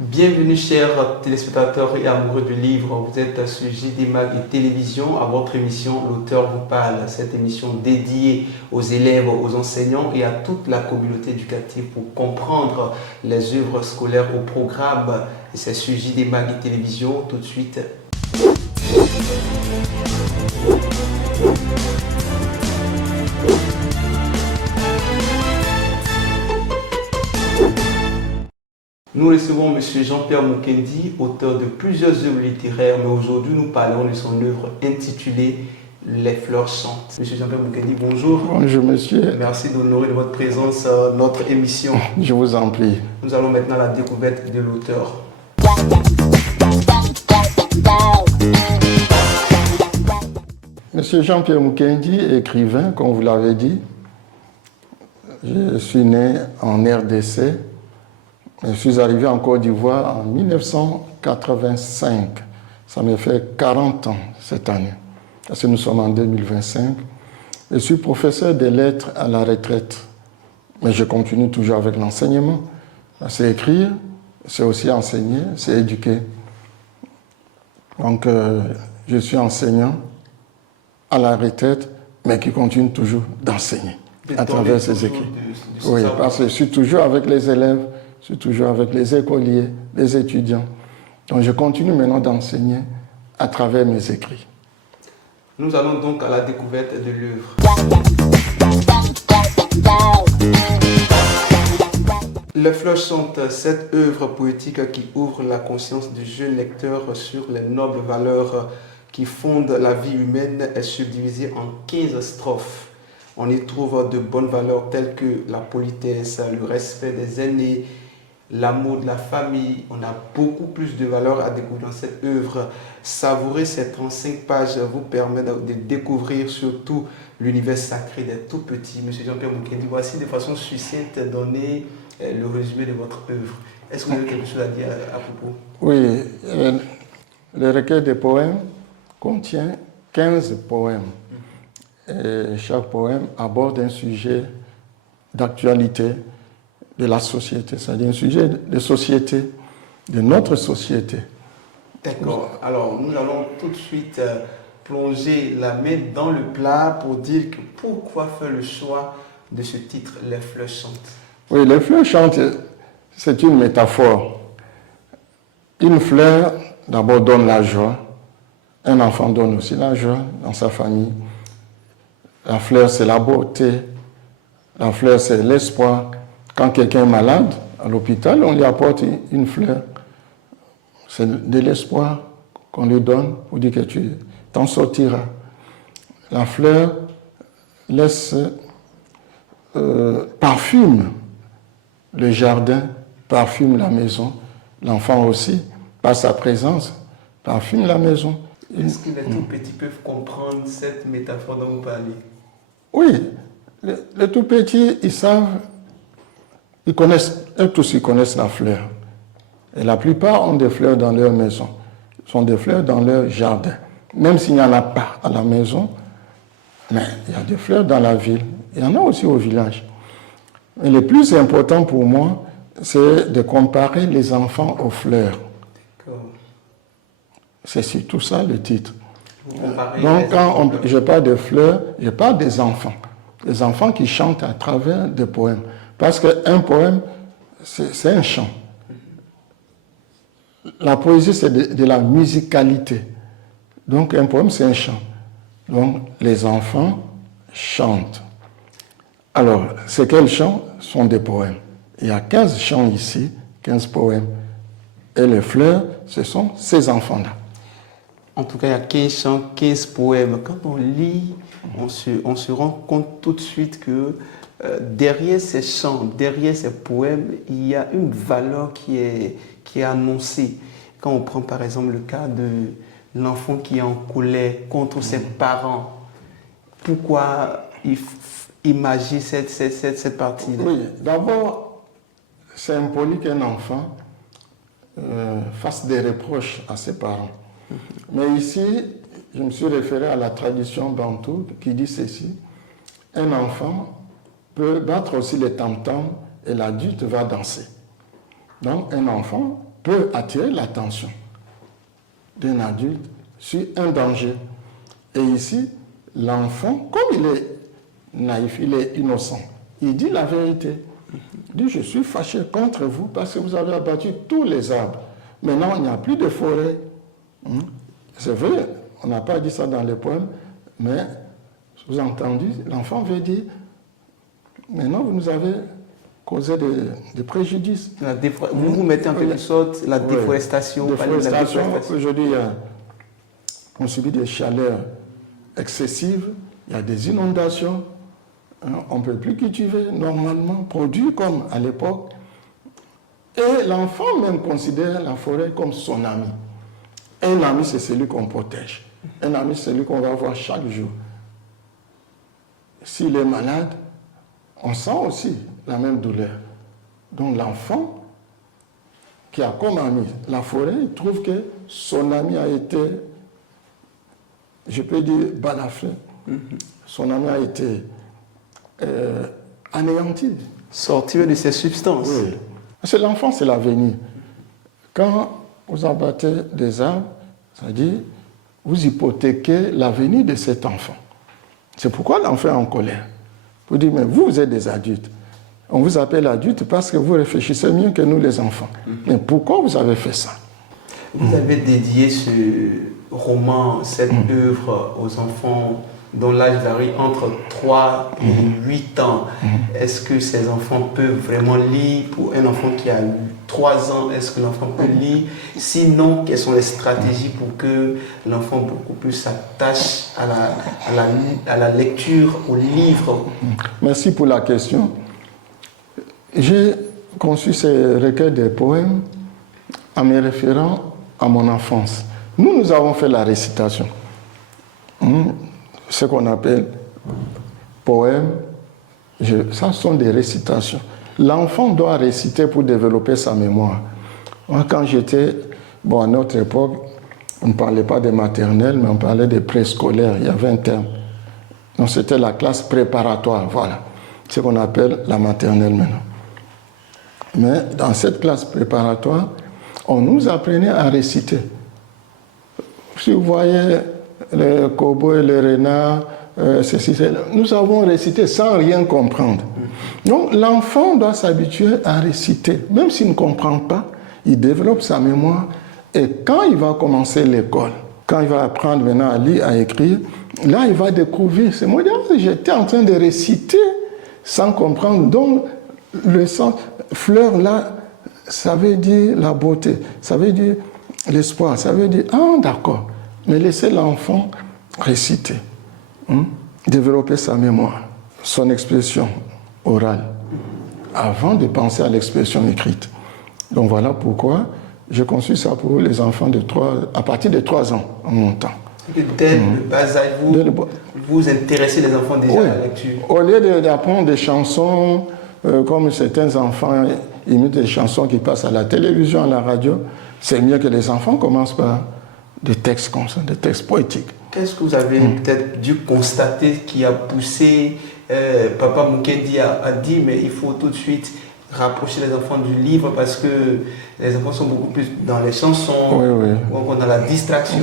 Bienvenue chers téléspectateurs et amoureux du livre, vous êtes sur JD Mag et Télévision, à votre émission L'auteur vous parle, cette émission dédiée aux élèves, aux enseignants et à toute la communauté éducative pour comprendre les œuvres scolaires au programme. Et c'est sur JD Mag et Télévision tout de suite. Nous recevons M. Jean-Pierre Mukendi, auteur de plusieurs œuvres littéraires, mais aujourd'hui nous parlons de son œuvre intitulée Les fleurs chantent. M. Jean-Pierre Mukendi, bonjour. Bonjour monsieur. Merci d'honorer de votre présence notre émission. Je vous en prie. Nous allons maintenant à la découverte de l'auteur. Monsieur Jean-Pierre Mukendi, écrivain, comme vous l'avez dit. Je suis né en RDC. Je suis arrivé en Côte d'Ivoire en 1985. Ça me fait 40 ans cette année. Parce que nous sommes en 2025. Je suis professeur de lettres à la retraite. Mais je continue toujours avec l'enseignement. C'est écrire, c'est aussi enseigner, c'est éduquer. Donc, je suis enseignant à la retraite, mais qui continue toujours d'enseigner à travers ses écrits. Oui, parce que je suis toujours avec les élèves, je suis toujours avec les écoliers, les étudiants. Donc je continue maintenant d'enseigner à travers mes écrits. Nous allons donc à la découverte de l'œuvre. Les fleurs chantent, cette œuvre poétique qui ouvre la conscience du jeune lecteur sur les nobles valeurs qui fondent la vie humaine est subdivisée en 15 strophes. On y trouve de bonnes valeurs telles que la politesse, le respect des aînés, l'amour de la famille. On a beaucoup plus de valeurs à découvrir dans cette œuvre. Savourer ces 35 pages vous permet de découvrir surtout l'univers sacré des tout petits. Monsieur Jean-Pierre Mukendi, voici de façon succincte donner le résumé de votre œuvre. Est-ce que vous avez quelque chose à dire à propos? Oui, le recueil des poèmes contient 15 poèmes. Et chaque poème aborde un sujet d'actualité de la société, c'est-à-dire un sujet de société, de notre société. D'accord. Alors, nous allons tout de suite plonger la main dans le plat pour dire que pourquoi faire le choix de ce titre, Les fleurs chantent. Oui, les fleurs chantent, c'est une métaphore. Une fleur, d'abord, donne la joie. Un enfant donne aussi la joie dans sa famille. La fleur, c'est la beauté. La fleur, c'est l'espoir. Quand quelqu'un est malade, à l'hôpital, on lui apporte une fleur. C'est de l'espoir qu'on lui donne pour dire que tu t'en sortiras. La fleur laisse, parfume le jardin, parfume la maison. L'enfant aussi, par sa présence, parfume la maison. Est-ce que les tout petits peuvent comprendre cette métaphore dont vous parlez? Oui, les tout petits, ils savent, ils connaissent, eux tous ils connaissent la fleur. Et la plupart ont des fleurs dans leur maison, sont des fleurs dans leur jardin. Même s'il n'y en a pas à la maison, mais il y a des fleurs dans la ville, il y en a aussi au village. Mais le plus important pour moi, c'est de comparer les enfants aux fleurs. C'est surtout ça le titre. Donc quand je parle de fleurs, je parle des enfants qui chantent à travers des poèmes. Parce qu'un poème, c'est un chant. La poésie, c'est de la musicalité. Donc un poème, c'est un chant. Donc les enfants chantent. Alors, ces quels chants sont des poèmes. Il y a 15 chants ici, 15 poèmes. Et les fleurs, ce sont ces enfants-là. En tout cas, il y a 15 chants, 15 poèmes. Quand on lit, on se rend compte tout de suite que derrière ces chants, derrière ces poèmes, il y a une valeur qui est annoncée. Quand on prend par exemple le cas de l'enfant qui est en colère contre ses parents, pourquoi imaginer cette partie-là? Oui, d'abord, c'est impoli qu'un enfant fasse des reproches à ses parents. Mais ici, je me suis référé à la tradition bantoue qui dit ceci. Un enfant peut battre aussi les tam-tams et l'adulte va danser. Donc un enfant peut attirer l'attention d'un adulte sur un danger. Et ici, l'enfant, comme il est naïf, il est innocent, il dit la vérité. Il dit, je suis fâché contre vous parce que vous avez abattu tous les arbres. Maintenant, il n'y a plus de forêt. C'est vrai, on n'a pas dit ça dans les poèmes, mais vous avez entendu, l'enfant veut dire, maintenant vous nous avez causé des préjudices. Vous vous mettez en quelque sorte la déforestation. Déforestation, aujourd'hui, on subit des chaleurs excessives, il y a des inondations, on ne peut plus cultiver normalement, produire comme à l'époque. Et l'enfant même considère la forêt comme son ami. Un ami, c'est celui qu'on protège. Un ami, c'est celui qu'on va voir chaque jour. S'il est malade, on sent aussi la même douleur. Donc l'enfant qui a comme ami la forêt, il trouve que son ami a été, je peux dire, balafré. Son ami a été anéanti. Sortir de ses substances. Oui. Parce que l'enfant, c'est l'avenir. Quand vous abattez des arbres, ça dit, vous hypothéquez l'avenir de cet enfant. C'est pourquoi l'enfant est en colère. Vous dites, mais vous êtes des adultes. On vous appelle adulte parce que vous réfléchissez mieux que nous les enfants. Mais pourquoi vous avez fait ça? Vous avez dédié ce roman, cette œuvre aux enfants dont l'âge varie entre 3 et 8 ans. Est-ce que ces enfants peuvent vraiment lire? Pour un enfant qui a 3 ans, est-ce que l'enfant peut lire? Sinon, quelles sont les stratégies pour que l'enfant beaucoup plus s'attache à la lecture, au livre? Merci pour la question. J'ai conçu ces recueils de poèmes en me référant à mon enfance. Nous avons fait la récitation. Ce qu'on appelle poèmes, ça sont des récitations. L'enfant doit réciter pour développer sa mémoire. Moi, quand j'étais, à notre époque, on ne parlait pas des maternelles, mais on parlait des préscolaires. Il y avait un terme. Donc c'était la classe préparatoire, voilà. C'est ce qu'on appelle la maternelle maintenant. Mais dans cette classe préparatoire, on nous apprenait à réciter. Si vous voyez les cow-boys, les renards, nous avons récité sans rien comprendre. Donc l'enfant doit s'habituer à réciter. Même s'il ne comprend pas, il développe sa mémoire. Et quand il va commencer l'école, quand il va apprendre maintenant à lire, à écrire, là il va découvrir. C'est moi, j'étais en train de réciter sans comprendre. Donc le sens, fleur là, ça veut dire la beauté, ça veut dire l'espoir, ça veut dire, d'accord. Mais laissez l'enfant réciter, développer sa mémoire, son expression orale, avant de penser à l'expression écrite. Donc voilà pourquoi j'ai conçu ça pour les enfants à partir de 3 ans en montant. Dès le bas âge, vous intéressez les enfants déjà à la lecture. Au lieu d'apprendre des chansons, comme certains enfants imitent des chansons qui passent à la télévision, à la radio, c'est mieux que les enfants commencent par des textes comme ça, des textes poétiques. Qu'est-ce que vous avez peut-être dû constater qui a poussé Papa Mukendi a dit, mais il faut tout de suite rapprocher les enfants du livre parce que les enfants sont beaucoup plus dans les chansons, ou dans la distraction.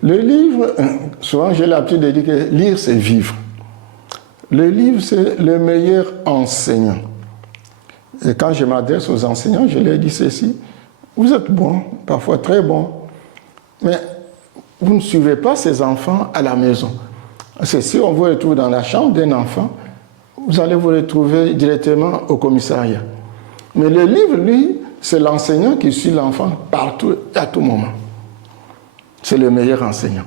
Le livre, souvent j'ai l'habitude de dire que lire c'est vivre. Le livre c'est le meilleur enseignant. Et quand je m'adresse aux enseignants, je leur dis ceci, vous êtes bons, parfois très bons, mais vous ne suivez pas ces enfants à la maison. Parce que si on vous retrouve dans la chambre d'un enfant, vous allez vous retrouver directement au commissariat. Mais le livre, lui, c'est l'enseignant qui suit l'enfant partout et à tout moment. C'est le meilleur enseignant.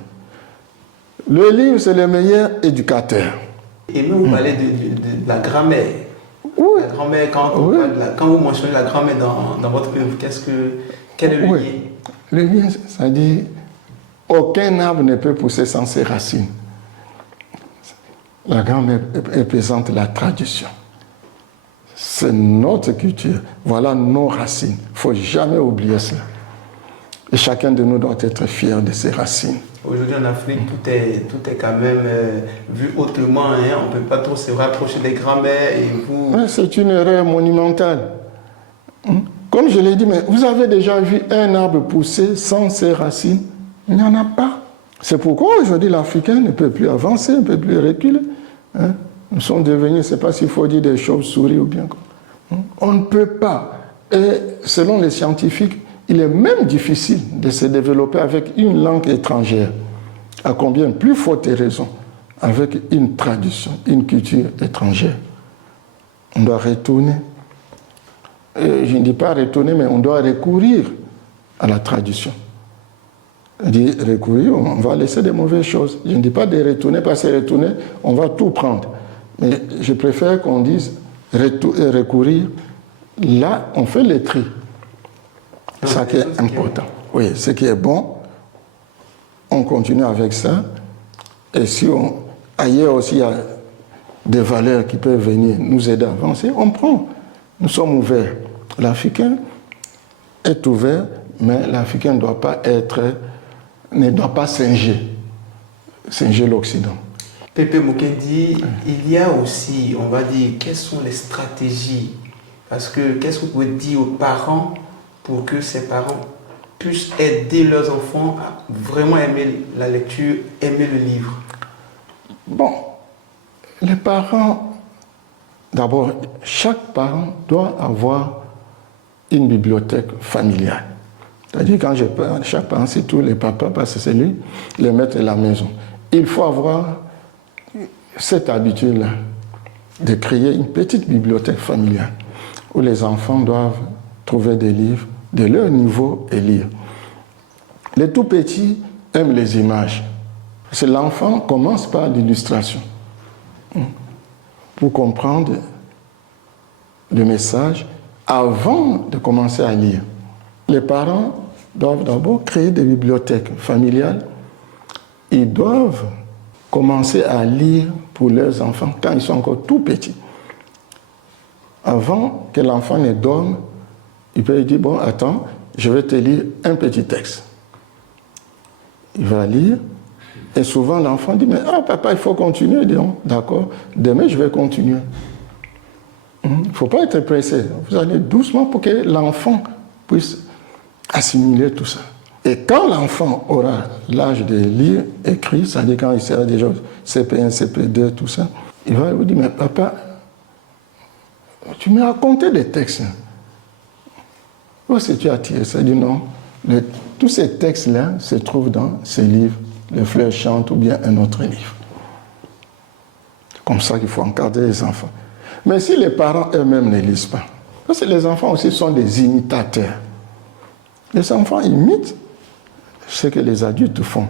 Le livre, c'est le meilleur éducateur. Et même vous parlez de la grammaire. Oui. La grammaire, quand vous mentionnez la grammaire dans votre œuvre, quel est le lien? Le lien, ça dit, aucun arbre ne peut pousser sans ses racines. La grammaire représente la tradition. C'est notre culture. Voilà nos racines. Il ne faut jamais oublier cela. Et chacun de nous doit être fier de ses racines. Aujourd'hui en Afrique, tout est quand même vu autrement. On ne peut pas trop se rapprocher des grammaires. C'est une erreur monumentale. Comme je l'ai dit, mais vous avez déjà vu un arbre pousser sans ses racines? Il n'y en a pas. C'est pourquoi aujourd'hui l'Africain ne peut plus avancer, ne peut plus reculer. Hein? Nous sommes devenus, je ne sais pas s'il faut dire des chauves-souris ou bien quoi. On ne peut pas. Et selon les scientifiques, il est même difficile de se développer avec une langue étrangère. À combien plus forte raison avec une tradition, une culture étrangère. On doit retourner. Je ne dis pas retourner, mais on doit recourir à la tradition. Je dis recourir, on va laisser des mauvaises choses. Je ne dis pas de retourner, parce que retourner, on va tout prendre. Mais je préfère qu'on dise recourir. Là, on fait le tri. C'est ça qui est important. Oui, ce qui est bon, on continue avec ça. Et si ailleurs aussi il y a des valeurs qui peuvent venir nous aider à avancer, on prend. Nous sommes ouverts. L'Africain est ouvert, mais l'Africain ne doit pas singer l'Occident. Pépé Mukendi, il y a aussi, on va dire, quelles sont les stratégies? Parce que qu'est-ce que vous pouvez dire aux parents pour que ces parents puissent aider leurs enfants à vraiment aimer la lecture, aimer le livre? Bon, les parents, d'abord, chaque parent doit avoir une bibliothèque familiale. C'est-à-dire, quand je parle, chaque parent, c'est tous les papas, parce que c'est lui, le maître de la maison. Il faut avoir cette habitude-là de créer une petite bibliothèque familiale où les enfants doivent trouver des livres de leur niveau et lire. Les tout petits aiment les images. C'est l'enfant commence par l'illustration pour comprendre le message avant de commencer à lire. Les parents doivent d'abord créer des bibliothèques familiales. Ils doivent commencer à lire pour leurs enfants quand ils sont encore tout petits. Avant que l'enfant ne dorme, il peut lui dire, bon, attends, je vais te lire un petit texte. Il va lire, et souvent l'enfant dit, mais papa, il faut continuer. Il dit, d'accord, demain je vais continuer. Il ne faut pas être pressé. Vous allez doucement pour que l'enfant puisse assimiler tout ça. Et quand l'enfant aura l'âge de lire, écrire, c'est-à-dire quand il sera déjà CP1, CP2, tout ça, il va vous dire, mais papa, tu m'as raconté des textes. Où est-ce que tu as tiré ça? Il dit non. Tous ces textes-là se trouvent dans ces livres, Les fleurs chantent ou bien un autre livre. C'est comme ça qu'il faut encadrer les enfants. Mais si les parents eux-mêmes ne lisent pas, parce que les enfants aussi sont des imitateurs. Les enfants imitent ce que les adultes font.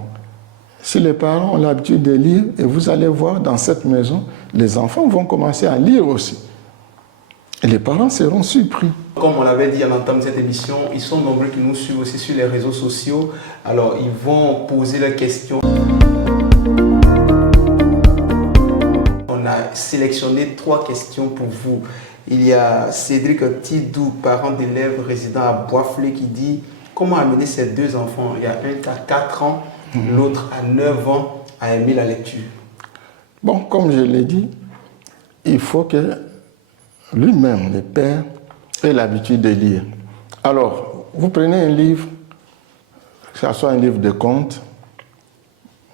Si les parents ont l'habitude de lire, et vous allez voir dans cette maison, les enfants vont commencer à lire aussi. Et les parents seront surpris. Comme on l'avait dit à l'entame de cette émission, ils sont nombreux qui nous suivent aussi sur les réseaux sociaux. Alors, ils vont poser leurs questions. On a sélectionné 3 questions pour vous. Il y a Cédric Tidou, parent d'élèves résidant à Boisflé, qui dit comment amener ses 2 enfants, il y a un qui a 4 ans, l'autre à 9 ans, à aimer la lecture. Bon, comme je l'ai dit, il faut que lui-même, le père, ait l'habitude de lire. Alors, vous prenez un livre, que ce soit un livre de contes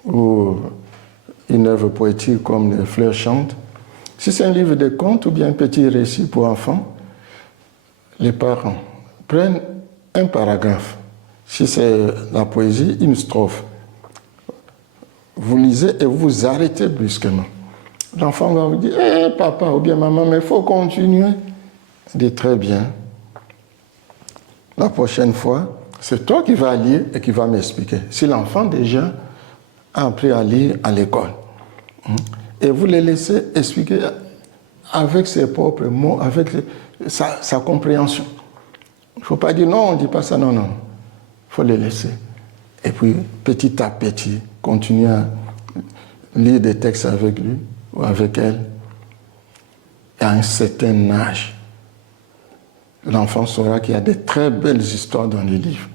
ou une œuvre poétique comme Les fleurs chantent. Si c'est un livre de contes ou bien un petit récit pour enfants, les parents prennent un paragraphe. Si c'est la poésie, une strophe. Vous lisez et vous vous arrêtez brusquement. L'enfant va vous dire, papa ou bien maman, mais il faut continuer. Il dit, très bien. La prochaine fois, c'est toi qui vas lire et qui vas m'expliquer. Si l'enfant déjà a appris à lire à l'école, et vous le laissez expliquer avec ses propres mots, avec sa compréhension. Il ne faut pas dire non, on ne dit pas ça, non, non. Il faut le laisser. Et puis, petit à petit, continuer à lire des textes avec lui ou avec elle. Et à un certain âge, l'enfant saura qu'il y a de très belles histoires dans les livres.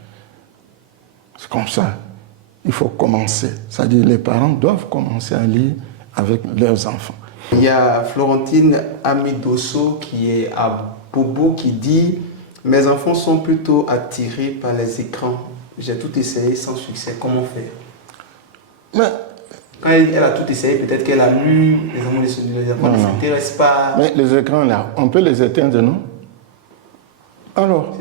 C'est comme ça. Il faut commencer. C'est-à-dire les parents doivent commencer à lire avec leurs enfants. Il y a Florentine Amidoso qui est à Bobo qui dit Mes enfants sont plutôt attirés par les écrans. J'ai tout essayé sans succès. Comment faire? Mais, Quand elle a tout essayé, peut-être qu'elle a lu les enfants Non, ne non. s'intéressent pas. mais les écrans là, on peut les éteindre, non? Alors,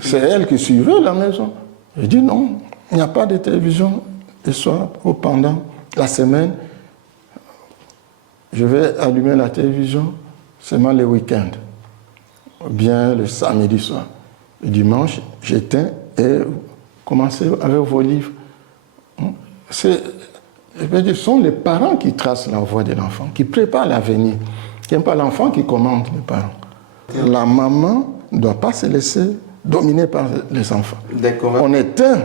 c'est elle qui suivait la maison. Je dis non, il n'y a pas de télévision le soir ou pendant la semaine. Je vais allumer la télévision seulement le week-end, ou bien le samedi soir. Le dimanche, j'éteins et commencez avec vos livres. Je veux dire, ce sont les parents qui tracent la voie de l'enfant, qui préparent l'avenir. Ce n'est pas l'enfant qui commande les parents. La maman ne doit pas se laisser dominer par les enfants. D'accord. On éteint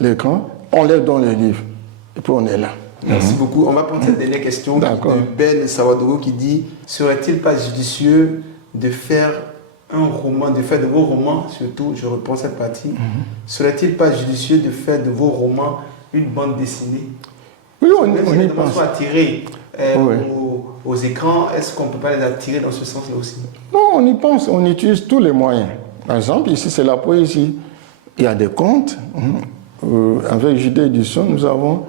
l'écran, on leur donne les livres, et puis on est là. Merci beaucoup. On va prendre cette dernière question de Ben Sawadogo qui dit: serait-il pas judicieux de faire un roman, de faire de vos romans, surtout, je reprends cette partie, serait-il pas judicieux de faire de vos romans une bande dessinée? Oui, on Même si y les pense. enfants sont attirés Oui. aux écrans, est-ce qu'on ne peut pas les attirer dans ce sens-là aussi? Non, on y pense, on utilise tous les moyens. Par exemple, ici, c'est la poésie. Il y a des contes. Avec JD Édition, nous avons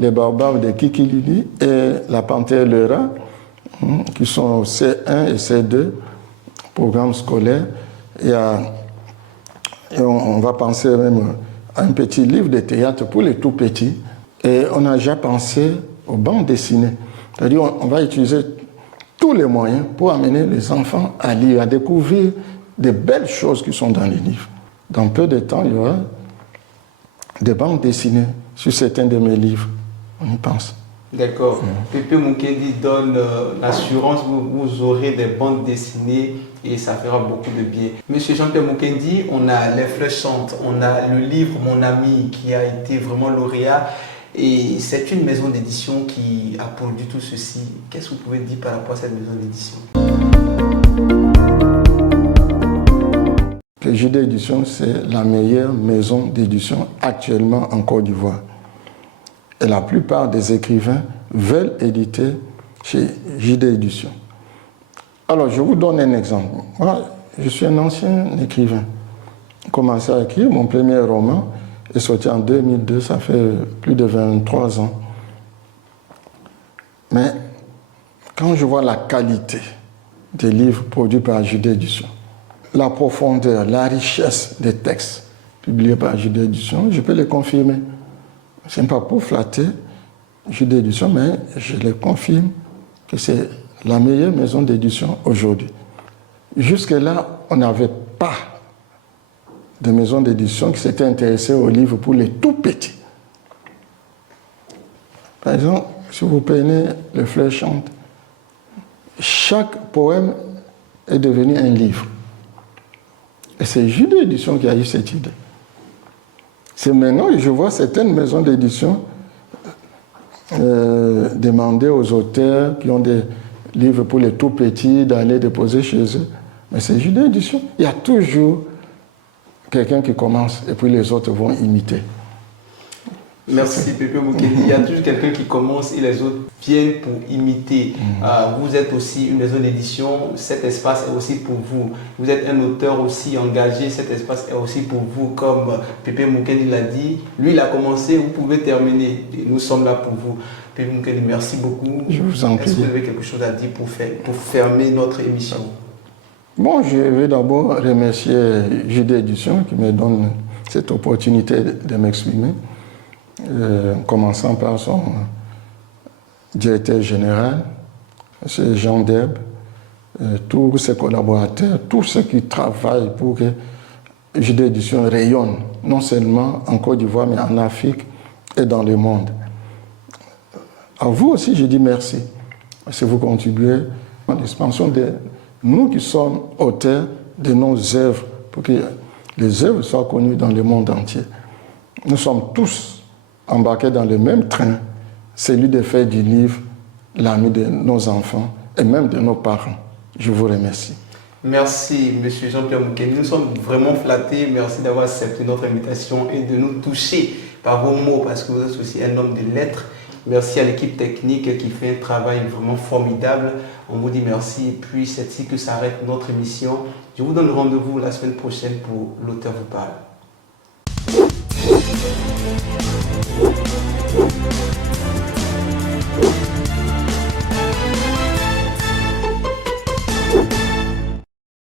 les Baobabs de Kikilili et la Panthère Lera, qui sont au C1 et C2, programme scolaire. Et on va penser même à un petit livre de théâtre pour les tout petits. Et on a déjà pensé aux bandes dessinées. C'est-à-dire on va utiliser tous les moyens pour amener les enfants à lire, à découvrir des belles choses qui sont dans les livres. Dans peu de temps, il y aura des bandes dessinées sur certains de mes livres. On y pense. D'accord. Pépé Mukendi donne l'assurance, vous aurez des bandes dessinées et ça fera beaucoup de bien. Monsieur Jean-Pierre Mukendi, on a Les Fleurs chantent, on a le livre Mon ami qui a été vraiment lauréat. Et c'est une maison d'édition qui a produit tout ceci. Qu'est-ce que vous pouvez dire par rapport à cette maison d'édition? JD Édition, c'est la meilleure maison d'édition actuellement en Côte d'Ivoire. Et la plupart des écrivains veulent éditer chez JD Édition. Alors, je vous donne un exemple. Moi, je suis un ancien écrivain. J'ai commencé à écrire mon premier roman. Est sorti en 2002, ça fait plus de 23 ans. Mais quand je vois la qualité des livres produits par JD Édition, la profondeur, la richesse des textes publiés par JD Édition, je peux les confirmer. Ce n'est pas pour flatter JD Édition, mais je les confirme que c'est la meilleure maison d'édition aujourd'hui. Jusque-là, on n'avait pas de maisons d'édition qui s'étaient intéressées aux livres pour les tout petits. Par exemple, si vous prenez Les Fleurs chantent, chaque poème est devenu un livre. Et c'est JD Édition qui a eu cette idée. C'est maintenant que je vois certaines maisons d'édition demander aux auteurs qui ont des livres pour les tout petits d'aller déposer chez eux. Mais c'est JD Édition. Il y a toujours quelqu'un qui commence et puis les autres vont imiter. Merci Pépé Mukendi. Il y a toujours quelqu'un qui commence et les autres viennent pour imiter. Vous êtes aussi une maison d'édition, cet espace est aussi pour vous. Vous êtes un auteur aussi engagé, cet espace est aussi pour vous. Comme Pépé Mukendi l'a dit, lui il a commencé, vous pouvez terminer. Nous sommes là pour vous. Pépé Mukendi, merci beaucoup. Je vous en prie. Est-ce que vous avez quelque chose à dire pour fermer notre émission? Bon, je vais d'abord remercier JD Édition qui me donne cette opportunité de m'exprimer, en commençant par son directeur général, M. Jean Deb, tous ses collaborateurs, tous ceux qui travaillent pour que JD Édition rayonne, non seulement en Côte d'Ivoire, mais en Afrique et dans le monde. À vous aussi, je dis merci, parce que vous contribuez à l'expansion de nous qui sommes auteurs de nos œuvres, pour que les œuvres soient connues dans le monde entier. Nous sommes tous embarqués dans le même train, celui de faire du livre l'ami de nos enfants et même de nos parents. Je vous remercie. Merci, M. Jean-Pierre Mukendi. Nous sommes vraiment flattés. Merci d'avoir accepté notre invitation et de nous toucher par vos mots, parce que vous êtes aussi un homme de lettres. Merci à l'équipe technique qui fait un travail vraiment formidable. On vous dit merci et puis c'est ici que s'arrête notre émission. Je vous donne rendez-vous la semaine prochaine pour L'auteur vous parle.